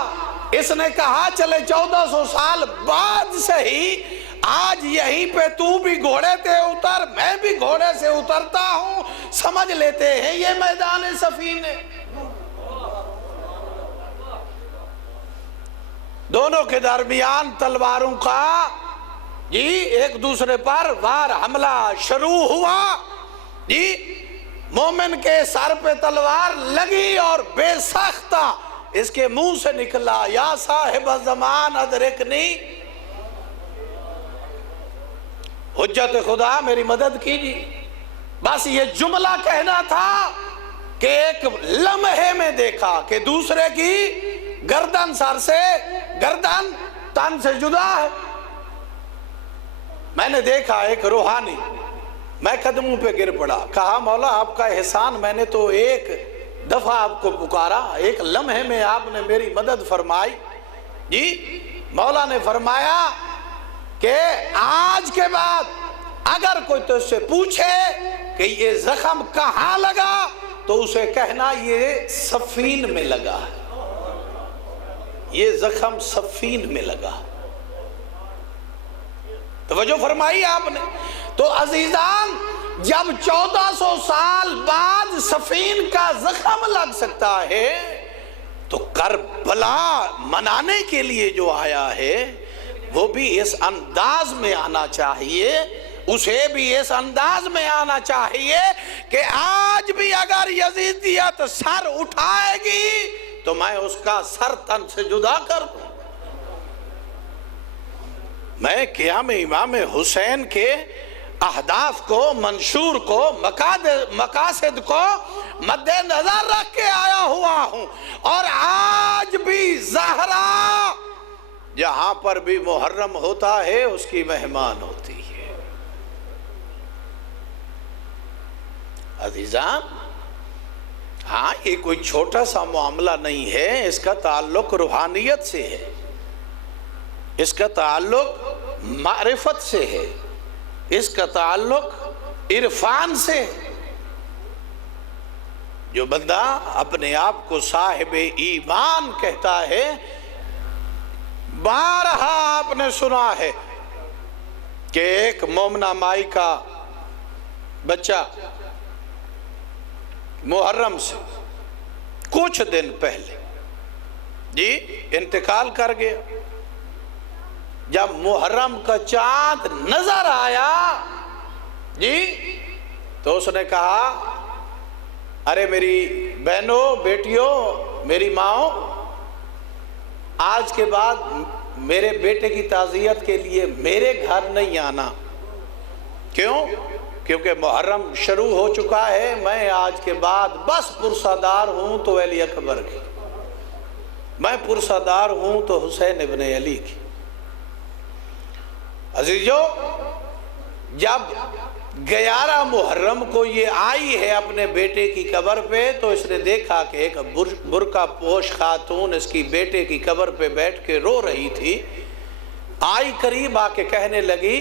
اس نے کہا چلے 1400 سال بعد سے ہی آج یہیں پہ تو بھی گھوڑے تے اتر, میں بھی گھوڑے سے اترتا ہوں, سمجھ لیتے ہیں یہ میدان سفین ہے. دونوں کے درمیان تلواروں کا جی ایک دوسرے پر وار حملہ شروع ہوا. جی مومن کے سر پہ تلوار لگی اور بے ساختہ اس کے منہ سے نکلا یا صاحب زمان ادرکنی, حجت خدا میری مدد کیجیے. بس یہ جملہ کہنا تھا کہ ایک لمحے میں دیکھا کہ دوسرے کی گردن سر سے, گردن تن سے جدا ہے. میں نے دیکھا ایک روحانی, میں قدموں پہ گر پڑا, کہا مولا آپ کا احسان, میں نے تو ایک دفعہ آپ کو پکارا, ایک لمحے میں آپ نے میری مدد فرمائی. جی مولا نے فرمایا کہ آج کے بعد اگر کوئی تجھ سے پوچھے کہ یہ زخم کہاں لگا تو اسے کہنا یہ سفین میں لگا, یہ زخم سفین میں لگا. توجہ فرمائی آپ نے. تو عزیزان جب 1400 سال بعد سفین کا زخم لگ سکتا ہے تو کربلا منانے کے لیے جو آیا ہے وہ بھی اس انداز میں آنا چاہیے, اسے بھی اس انداز میں آنا چاہیے کہ آج بھی اگر یزیدیت سر اٹھائے گی تو میں اس کا سر تن سے جدا کر دوں. میں قیام امام حسین کے اہداف کو, منشور کو, مقاصد کو مد نظر رکھ کے آیا ہوا ہوں, اور آج بھی زہرا جہاں پر بھی محرم ہوتا ہے اس کی مہمان ہوتی ہے. عزیزان ہاں یہ کوئی چھوٹا سا معاملہ نہیں ہے, اس کا تعلق روحانیت سے ہے, اس کا تعلق معرفت سے ہے, اس کا تعلق عرفان سے. جو بندہ اپنے آپ کو صاحب ایمان کہتا ہے، بارہا آپ نے سنا ہے کہ ایک مومنہ مائی کا بچہ محرم سے کچھ دن پہلے جی انتقال کر گیا۔ جب محرم کا چاند نظر آیا جی تو اس نے کہا، ارے میری بہنوں، بیٹیوں، میری ماں، آج کے بعد میرے بیٹے کی تعزیت کے لیے میرے گھر نہیں آنا۔ کیوں؟ کیونکہ محرم شروع ہو چکا ہے، میں آج کے بعد بس پرسادار ہوں تو علی اکبر کی، میں پرسادار ہوں تو حسین ابن علی کی۔ عزیزو، جب 11 محرم کو یہ آئی ہے اپنے بیٹے کی قبر پہ تو اس نے دیکھا کہ ایک برقع پوش خاتون اس کی بیٹے کی قبر پہ بیٹھ کے رو رہی تھی۔ آئی قریب آ کے کہنے لگی،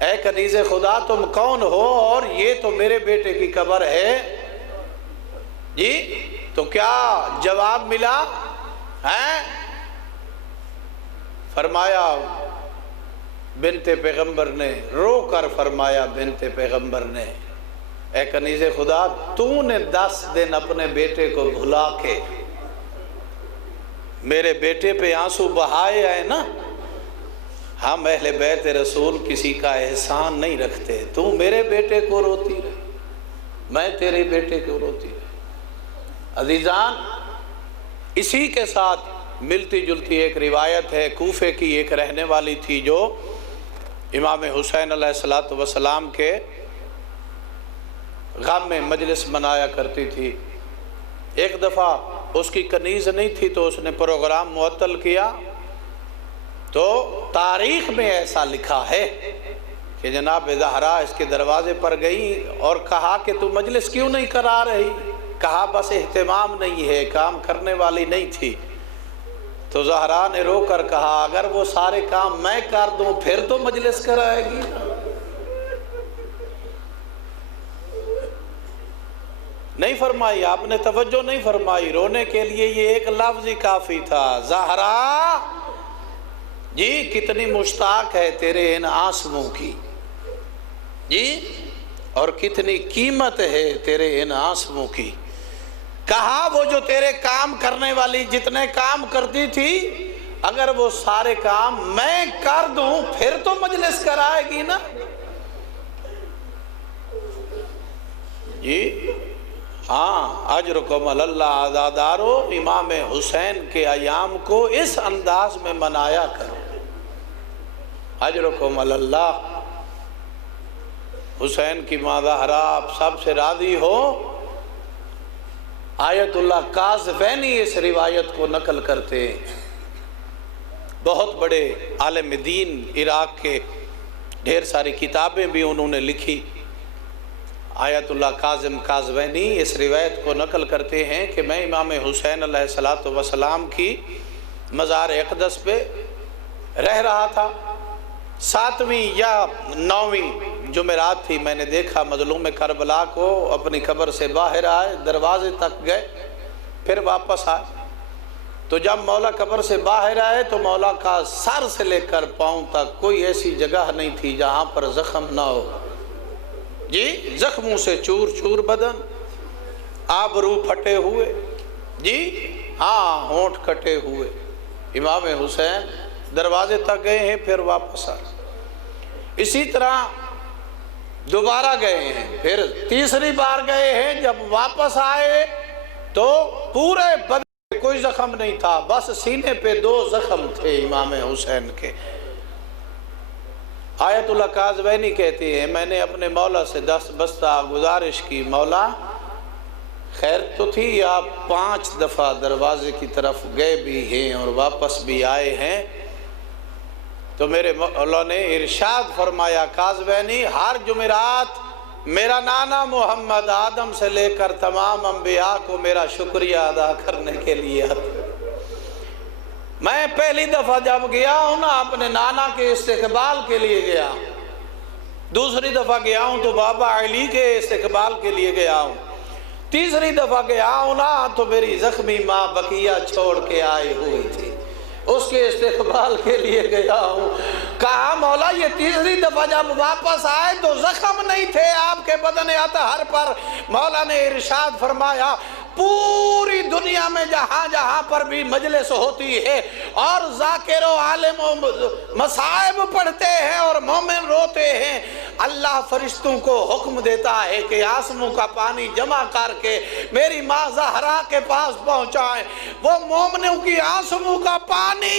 اے کنیز خدا تم کون ہو اور یہ تو میرے بیٹے کی قبر ہے جی؟ تو کیا جواب ملا ہے؟ فرمایا بنت پیغمبر نے، رو کر فرمایا بنت پیغمبر نے، اے کنیز خدا تو نے 10 دن اپنے بیٹے کو بھلا کے میرے بیٹے پہ آنسو بہائے ہیں نا۔ ہم اہل بیت رسول کسی کا احسان نہیں رکھتے، تو میرے بیٹے کو روتی رہے، میں تیرے بیٹے کو روتی رہے۔ عزیزان، اسی کے ساتھ ملتی جلتی ایک روایت ہے، کوفے کی ایک رہنے والی تھی جو امام حسین علیہ السلام کے غم میں مجلس منایا کرتی تھی۔ ایک دفعہ اس کی کنیز نہیں تھی تو اس نے پروگرام معطل کیا، تو تاریخ میں ایسا لکھا ہے کہ جناب زہرا اس کے دروازے پر گئی اور کہا کہ تو مجلس کیوں نہیں کرا رہی؟ کہا بس اہتمام نہیں ہے، کام کرنے والی نہیں تھی۔ تو زہرا نے رو کر کہا، اگر وہ سارے کام میں کر دوں پھر تو مجلس کرائے گی۔ نہیں فرمائی، آپ نے توجہ نہیں فرمائی، رونے کے لیے یہ ایک لفظ ہی کافی تھا، زہرا جی کتنی مشتاق ہے تیرے ان آنسوؤں کی جی، اور کتنی قیمت ہے تیرے ان آنسوؤں کی۔ کہا وہ جو تیرے کام کرنے والی جتنے کام کرتی تھی، اگر وہ سارے کام میں کر دوں پھر تو مجلس کرائے گی نا جی۔ ہاں، اجرکم اللہ عزادارو، امام حسین کے ایام کو اس انداز میں منایا کرو، اجرکم اللہ۔ حسین کی ماں زہرا آپ سب سے راضی ہو۔ آیت اللہ قازوینی اس روایت کو نقل کرتے ہیں، بہت بڑے عالم دین عراق کے، ڈھیر ساری کتابیں بھی انہوں نے لکھی۔ آیت اللہ کاظم قازوینی اس روایت کو نقل کرتے ہیں کہ میں امام حسین علیہ السلام کی مزار اقدس پہ رہ رہا تھا، 7ویں یا 9ویں جمعرات تھی، میں نے دیکھا مظلوم کربلا کو اپنی قبر سے باہر آئے، دروازے تک گئے، پھر واپس آئے۔ تو جب مولا قبر سے باہر آئے تو مولا کا سر سے لے کر پاؤں تک کوئی ایسی جگہ نہیں تھی جہاں پر زخم نہ ہو جی، زخموں سے چور چور بدن، آبرو پھٹے ہوئے جی، ہاں ہونٹ کٹے ہوئے۔ امام حسین دروازے تک گئے ہیں، پھر واپس آئے۔ اسی طرح دوبارہ گئے ہیں، پھر تیسری بار گئے ہیں، جب واپس آئے تو پورے بدن میں کوئی زخم نہیں تھا، بس سینے پہ 2 زخم تھے امام حسین کے۔ آیت اللہ قازوینی کہتے ہیں میں نے اپنے مولا سے دست بستہ گزارش کی، مولا خیر تو تھی، آپ 5 دفعہ دروازے کی طرف گئے بھی ہیں اور واپس بھی آئے ہیں، تو میرے مولا نے ارشاد فرمایا قازوینی ہر جمعرات میرا نانا محمد آدم سے لے کر تمام انبیاء کو میرا شکریہ ادا کرنے کے لیے میں پہلی دفعہ جب گیا ہوں نا اپنے نانا کے استقبال کے لیے گیا، دوسری دفعہ گیا ہوں تو بابا علی کے استقبال کے لیے گیا ہوں، تیسری دفعہ گیا ہوں نا تو میری زخمی ماں بقیہ چھوڑ کے آئی ہوئی تھی، اس کے استقبال کے لیے گیا ہوں۔ کہا مولا یہ تیسری دفعہ جب واپس آئے تو زخم نہیں تھے آپ کے بدن اطہر پر۔ مولا نے ارشاد فرمایا پوری دنیا میں جہاں جہاں پر بھی مجلس ہوتی ہے اور ذاکر و عالم و مصائب پڑھتے ہیں اور مومن روتے ہیں، اللہ فرشتوں کو حکم دیتا ہے کہ آنسوں کا پانی جمع کر کے میری ماں زہرا کے پاس پہنچائیں۔ وہ مومنوں کی آنسوں کا پانی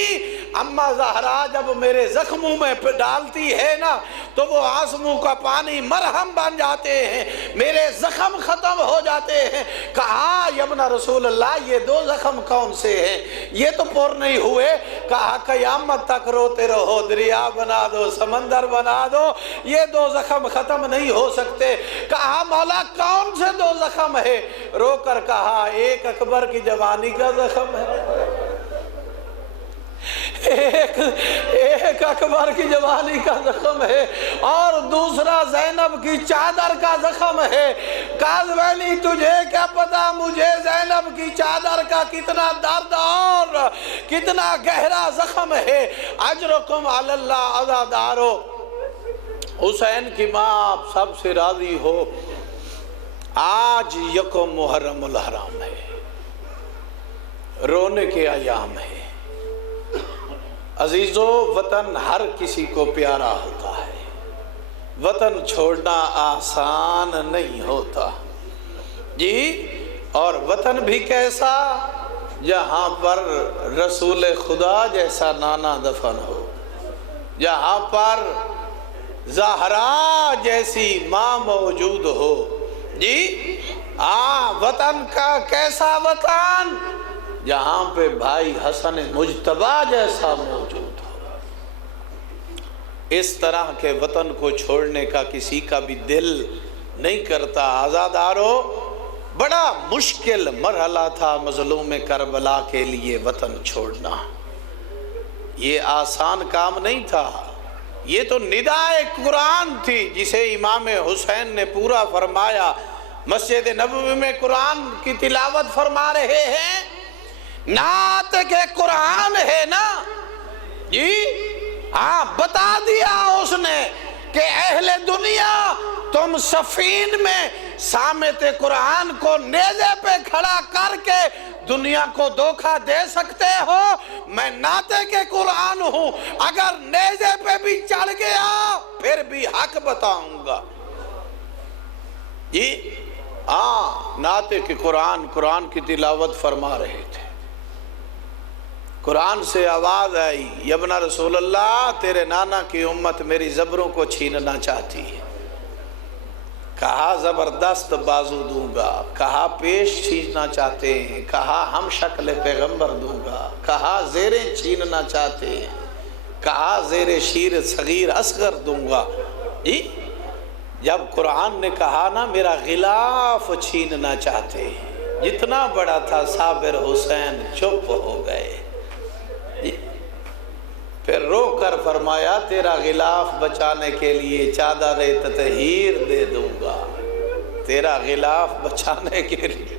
اماں زہرا جب میرے زخموں میں ڈالتی ہے نا تو وہ آنسوں کا پانی مرہم بن جاتے ہیں، میرے زخم ختم ہو جاتے ہیں۔ کہا ابن رسول اللہ یہ دو زخم کون سے ہیں؟ یہ تو پر نہیں ہوئے۔ کہا قیامت تک روتے رہو، دریا بنا دو، سمندر بنا دو، یہ دو زخم ختم نہیں ہو سکتے۔ کہا مولا کون سے دو زخم ہے؟ رو کر کہا ایک اکبر کی جوانی کا زخم ہے، ایک اکبر کی جوانی کا زخم ہے، اور دوسرا زینب کی چادر کا زخم ہے۔ کاظمینی تجھے کیا پتا مجھے زینب کی چادر کا کتنا درد اور کتنا گہرا زخم ہے۔ اجرکم علی اللہ عزادارو، حسین کی ماں آپ سب سے راضی ہو، آج یکم محرم الحرام ہے، رونے کے ایام ہے۔ عزیزو وطن ہر کسی کو پیارا ہوتا ہے، وطن چھوڑنا آسان نہیں ہوتا جی، اور وطن بھی کیسا جہاں پر رسول خدا جیسا نانا دفن ہو، جہاں پر زہرا جیسی ماں موجود ہو جی۔ وطن کا کیسا وطن جہاں پہ بھائی حسن مجتبی جیسا موجود ہو۔ اس طرح کے وطن کو چھوڑنے کا کسی کا بھی دل نہیں کرتا۔ آزادارو بڑا مشکل مرحلہ تھا مظلوم کربلا کے لیے وطن چھوڑنا، یہ آسان کام نہیں تھا۔ یہ تو ندائے قرآن تھی جسے امام حسین نے پورا فرمایا۔ مسجد نبوی میں قرآن کی تلاوت فرما رہے ہیں، نعت کے قرآن ہے نا جی، بتا دیا اس نے کہ اہل دنیا تم سفین میں سامت قرآن کو نیزے پہ کھڑا کر کے دنیا کو دھوکہ دے سکتے ہو، میں نعت کے قرآن ہوں، اگر نیزے پہ بھی چڑھ گیا پھر بھی حق بتاؤں گا جی۔ نعت کے قرآن کی تلاوت فرما رہے تھے، قرآن سے آواز آئی ابن رسول اللہ تیرے نانا کی امت میری زبروں کو چھیننا چاہتی ہے۔ کہا زبردست بازو دوں گا، کہا پیش چھیننا چاہتے ہیں، کہا ہم شکل پیغمبر دوں گا، کہا زیریں چھیننا چاہتے ہیں، کہا زیر شیر صغیر اصغر دوں گا جی۔ جب قرآن نے کہا نا میرا غلاف چھیننا چاہتے ہیں، جتنا بڑا تھا صابر حسین چپ ہو گئے، پھر رو کر فرمایا تیرا غلاف بچانے کے لیے چادر تطہیر دے دوں گا، تیرا غلاف بچانے کے لیے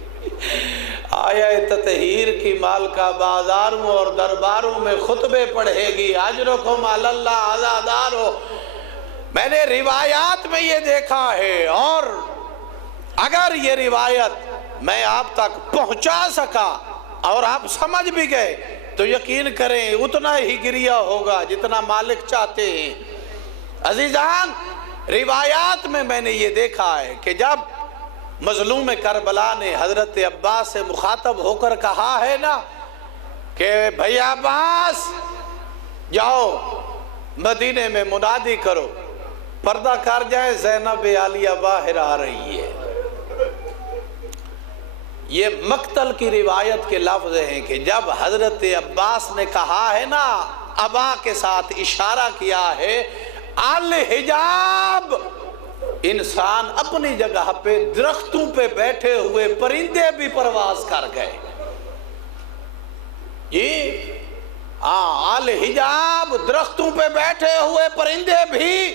آیا تطہیر کی مالکہ بازاروں اور درباروں میں خطبے پڑھے گی۔ اجرکم علی اللہ عزادارو، میں نے روایات میں یہ دیکھا ہے، اور اگر یہ روایت میں آپ تک پہنچا سکا اور آپ سمجھ بھی گئے تو یقین کریں اتنا ہی گریہ ہوگا جتنا مالک چاہتے ہیں۔ عزیزان روایات میں نے یہ دیکھا ہے کہ جب مظلوم کربلا نے حضرت عباس سے مخاطب ہو کر کہا ہے نا کہ بھئی عباس جاؤ مدینے میں منادی کرو، پردہ کر جائے زینب عالیہ باہر آ رہی ہے۔ یہ مقتل کی روایت کے لفظ ہیں کہ جب حضرت عباس نے کہا ہے نا، ابا کے ساتھ اشارہ کیا ہے، الحجاب، انسان اپنی جگہ پہ درختوں پہ بیٹھے ہوئے پرندے بھی پرواز کر گئے جی۔ الحجاب، درختوں پہ بیٹھے ہوئے پرندے بھی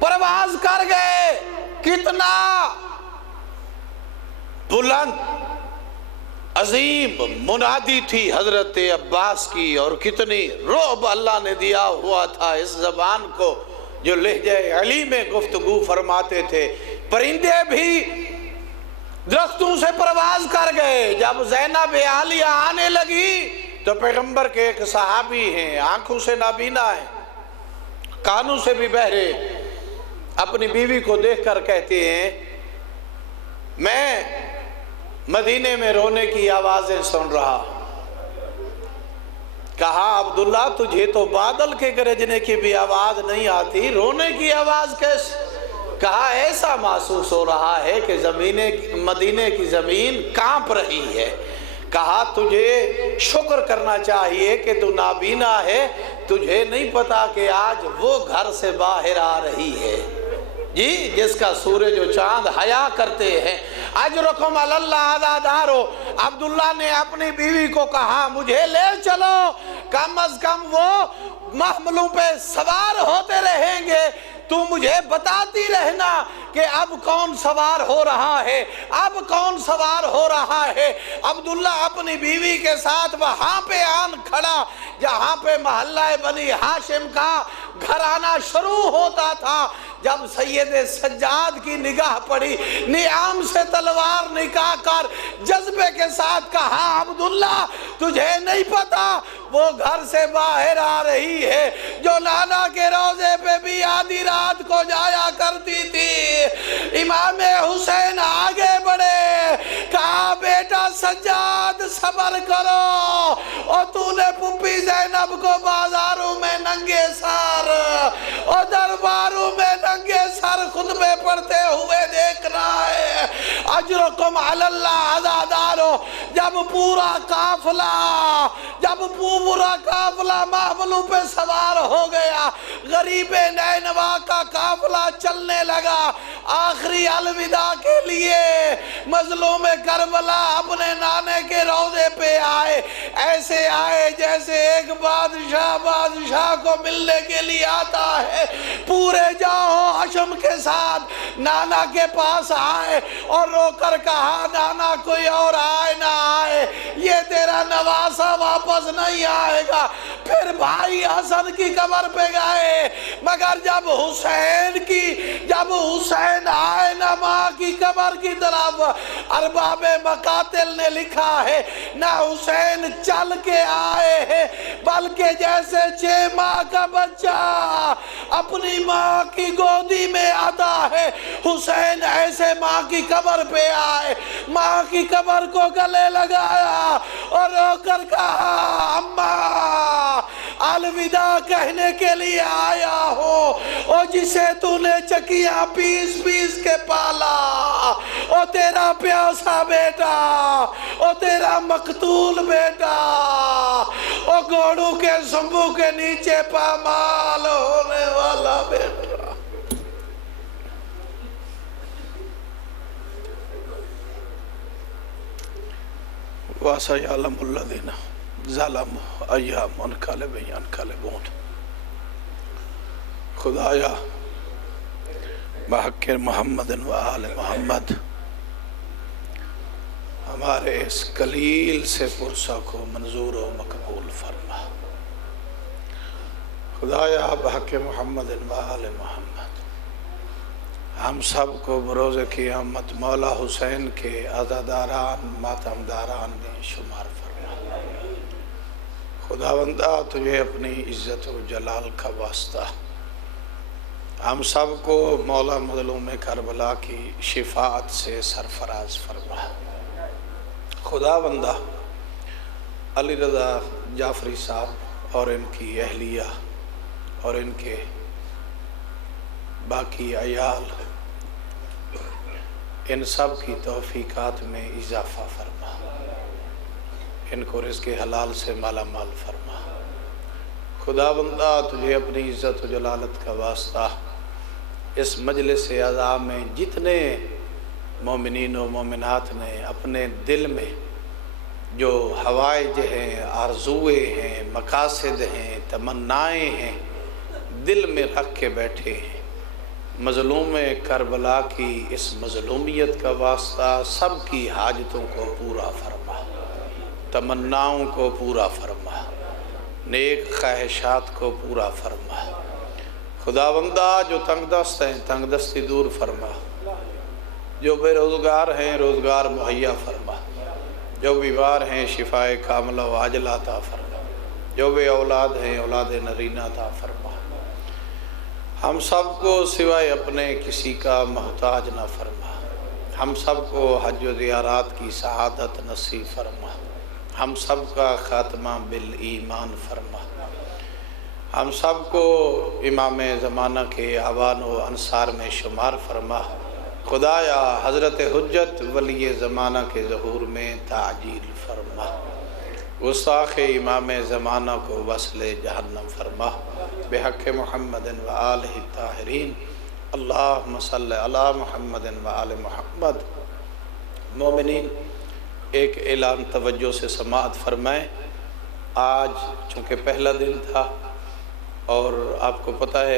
پرواز کر گئے۔ کتنا بلند عظیم منادی تھی حضرت عباس کی، اور کتنی رعب اللہ نے دیا ہوا تھا اس زبان کو جو لہجہ علی میں گفتگو فرماتے تھے۔ پرندے بھی درختوں سے پرواز کر گئے۔ جب زینب عالیہ آنے لگی تو پیغمبر کے ایک صحابی ہیں، آنکھوں سے نابینا ہیں، کانوں سے بھی بہرے، اپنی بیوی کو دیکھ کر کہتے ہیں میں مدینے میں رونے کی آوازیں سن رہا۔ کہا عبداللہ تجھے تو بادل کے گرجنے کی بھی آواز نہیں آتی، رونے کی آواز کیسے؟ کہا ایسا محسوس ہو رہا ہے کہ مدینے کی زمین کانپ رہی ہے۔ کہا تجھے شکر کرنا چاہیے کہ تو نابینا ہے، تجھے نہیں پتا کہ آج وہ گھر سے باہر آ رہی ہے، جی جس کا سورج و چاند حیا کرتے ہیں۔ اجرکم علی اللہ عزادارو، عبداللہ نے اپنی بیوی کو کہا مجھے لے چلو، کم از کم وہ محملوں پہ سوار ہوتے رہیں گے، تو مجھے بتاتی رہنا کہ اب کون سوار ہو رہا ہے، اب کون سوار ہو رہا ہے۔ عبداللہ اپنی بیوی کے ساتھ وہاں پہ آن کھڑا جہاں پہ محلہ بنی ہاشم کا گھرانہ شروع ہوتا تھا۔ جب سید سجاد کی نگاہ پڑی، نیام سے تلوار نکال کر جذبے کے ساتھ کہا عبداللہ تجھے نہیں پتا وہ گھر سے باہر آ رہی ہے جو نانا کے روزے پہ بھی آدھی رات کو جایا کرتی تھی۔ امام حسین آگے بڑھے، کہا بیٹا سجاد صبر کرو، اور تو نے پھپھی زینب کو بازاروں میں ننگے سر اور درباروں میں ننگے سر خطبے پڑھتے ہوئے دیکھنا ہے۔ اجرکم علی اللہ عزادارو، جب پورا قافلہ محملوں پہ سوار ہو گیا، غریب نینوا کا قافلہ چلنے لگا، آخری الوداع کے لیے مظلوم کربلا اپنے نانے کے روضے پہ آئے، ایسے آئے جیسے ایک بادشاہ کو ملنے کے لیے آتا ہے۔ پورے جاؤ حشم کے ساتھ نانا کے پاس آئے اور رو کر کہا نانا کوئی اور آئے نہ آئے یہ تیرا نواسہ واپس نہیں آئے گا۔ پھر بھائی حسن کی قبر پہ گئے، مگر جب حسین آئے نہ ماں کی قبر کی طرف، ارباب مقاتل نے لکھا ہے نہ حسین چل کے آئے ہیں بلکہ جیسے 6 ماہ کا بچہ اپنی ماں کی گودی میں آتا ہے، حسین ایسے ماں کی قبر پہ آئے، ماں کی قبر کو گلے لگایا اور رو کر کہا اماں الوداع کہنے کے لیے آیا ہو، اور جسے تو نے چکیاں پیس کے پالا، اور تیرا پیاسا بیٹا، اور تیرا مقتول بیٹا، اور گھوڑوں کے سنبو کے نیچے پامال ہونے والا بیٹا۔ وَسَيَعْلَمُ الَّذِينَ ظَلَمُوا أَيَّ مُنْقَلِبٍ يَنْقَلِبُونَ۔ خدایا بحق محمد و آل محمد ہمارے اس قلیل سے پرسہ کو منظور و مقبول فرما۔ خدایا بحق محمد و آل محمد ہم سب کو بروز قیامت مولا حسین کے عزاداران ماتمداران میں شمار فرما۔ خداوندہ تجھے اپنی عزت و جلال کا واسطہ ہم سب کو مولا مظلوم کربلا کی شفاعت سے سرفراز فرما۔ خداوندہ علی رضا جعفری صاحب اور ان کی اہلیہ اور ان کے باقی عیال ان سب کی توفیقات میں اضافہ فرما، ان کو رزق حلال سے مالا مال فرما۔ خداوندہ تجھے اپنی عزت و جلالت کا واسطہ اس مجلس اعزاء میں جتنے مومنین و مومنات نے اپنے دل میں جو حوائج ہیں، آرزوئے ہیں، مقاصد ہیں، تمنائیں ہیں، دل میں رکھ کے بیٹھے ہیں، مظلوم کربلا کی اس مظلومیت کا واسطہ سب کی حاجتوں کو پورا فرما، تمناؤں کو پورا فرما، نیک خواہشات کو پورا فرما۔ خداوندہ جو تنگ دست ہیں تنگ دستی دور فرما، جو بے روزگار ہیں روزگار مہیا فرما، جو بیمار ہیں شفائے کاملہ و عاجلہ عطا فرما، جو بے اولاد ہیں اولاد نرینہ عطا فرما۔ ہم سب کو سوائے اپنے کسی کا محتاج نہ فرما، ہم سب کو حج و زیارات کی سعادت نصیب فرما، ہم سب کا خاتمہ بالایمان فرما، ہم سب کو امام زمانہ کے اعوان و انصار میں شمار فرما۔ خدایا حضرت حجت ولی زمانہ کے ظہور میں تعجیل فرما، گستاخ امام زمانہ کو وصل جہنم فرما، بحق محمد و آلہ الطاہرین، اللہم صلی علی محمد و آل محمد۔ مومنین، ایک اعلان توجہ سے سماعت فرمائیں۔ آج چونکہ پہلا دن تھا اور آپ کو پتہ ہے